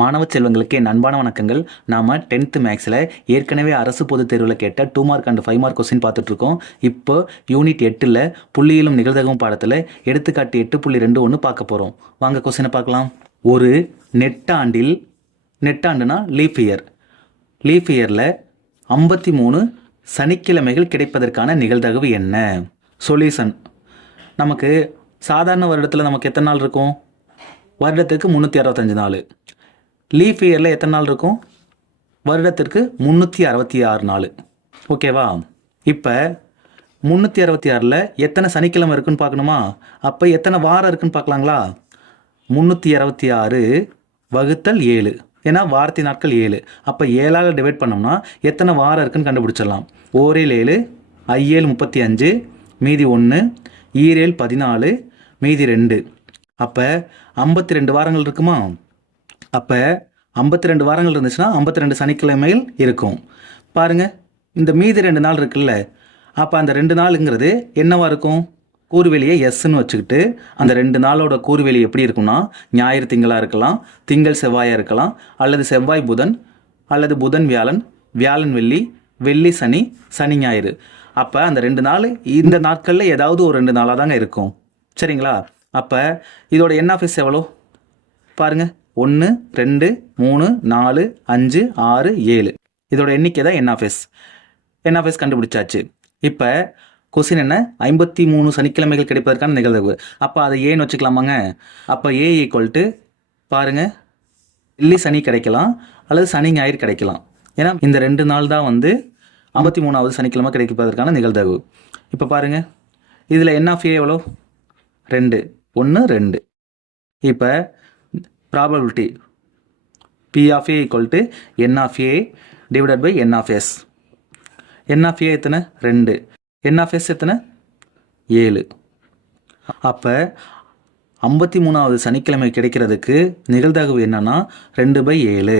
மாணவ செல்வங்களுக்கு என் அன்பான வணக்கங்கள். நாம் 10th மேக்ஸில் ஏற்கனவே அரசு பொதுத் தேர்வில் கேட்ட 2 மார்க் அண்ட் 5 மார்க் கொஸ்டின் பார்த்துட்ருக்கோம். இப்போ யூனிட் 8ல் புள்ளியியலும் நிகழ்தகவும் பாடத்தில் எடுத்துக்காட்டு 8.21 பார்க்க போகிறோம். வாங்க கொஸ்டினை பார்க்கலாம். ஒரு நெட்டாண்டில், நெட்டாண்டுனா லீஃப் இயரில் 53 சனிக்கிழமைகள் கிடைப்பதற்கான நிகழ்தகவு என்ன? சொல்யூஷன். நமக்கு சாதாரண வருடத்தில் நமக்கு எத்தனை நாள் இருக்கும்? வருடத்துக்கு 365 நாள். லீஃப் இயரில் எத்தனை நாள் இருக்கும்? வருடத்திற்கு 366 நாள். ஓகேவா? இப்போ 366ல் எத்தனை சனிக்கிழமை இருக்குன்னு பார்க்கணுமா? அப்போ எத்தனை வாரம் இருக்குன்னு பார்க்கலாங்களா? 366 வகுத்தல் 7, ஏன்னா வாரத்தின் நாட்கள் 7. அப்போ 7ஆல் டிவைட் பண்ணோம்னா எத்தனை வாரம் இருக்குன்னு கண்டுபிடிச்சிடலாம். 4 7, 5 35, மீதி 1, 2 14, மீதி 2. அப்போ 52 வாரங்கள் இருக்குமா? அப்போ 52 வாரங்கள் இருந்துச்சுன்னா 52 சனிக்கிழமைகள் இருக்கும். பாருங்கள், இந்த மீதி 2 நாள் இருக்குல்ல, அப்போ அந்த 2 நாளுங்கிறது என்னவா இருக்கும்? கூறுவெளியை எஸ்ன்னு வச்சுக்கிட்டு அந்த 2 நாளோட கூறுவெளி எப்படி இருக்கும்னா, ஞாயிறு திங்களாக இருக்கலாம், திங்கள் செவ்வாயாக இருக்கலாம், அல்லது செவ்வாய் புதன், அல்லது புதன் வியாழன், வியாழன் வெள்ளி, வெள்ளி சனி, சனி ஞாயிறு. அப்போ அந்த 2 நாள் இந்த நாட்களில் ஏதாவது ஒரு 2 நாளாக தாங்க இருக்கும். சரிங்களா? அப்போ இதோட என்ஆஃபிஸ் எவ்வளோ பாருங்கள். 1 2 3 4 5 6 7. இதோட எண்ணிக்கை தான் என்ஆஃபிஸ் கண்டுபிடிச்சாச்சு. இப்போ கொஸ்டின் என்ன? 53 சனிக்கிழமைகள் கிடைப்பதற்கான நிகழ்தகவு. அப்போ அதை ஏன்னு வச்சுக்கலாமாங்க? அப்போ ஏ ஈக்குவல் பாருங்கள், வெள்ளி சனி கிடைக்கலாம், அல்லது சனி ஞாயிறு கிடைக்கலாம். ஏன்னா இந்த 2 நாள் தான் 53வது சனிக்கிழமை கிடைப்பதற்கான நிகழ்தகவு. இப்போ பாருங்கள், இதில் என்ஆஃப் ஏ எவ்வளோ? 2, 1 2. இப்போ probability P of A equal to N of A divided by N of S. N of A எத்தனை? 2. N of S எத்தனை? 7. அப்போ 53வது சனிக்கிழமை கிடைக்கிறதுக்கு நிகழ்தகவு என்னன்னா 2/7.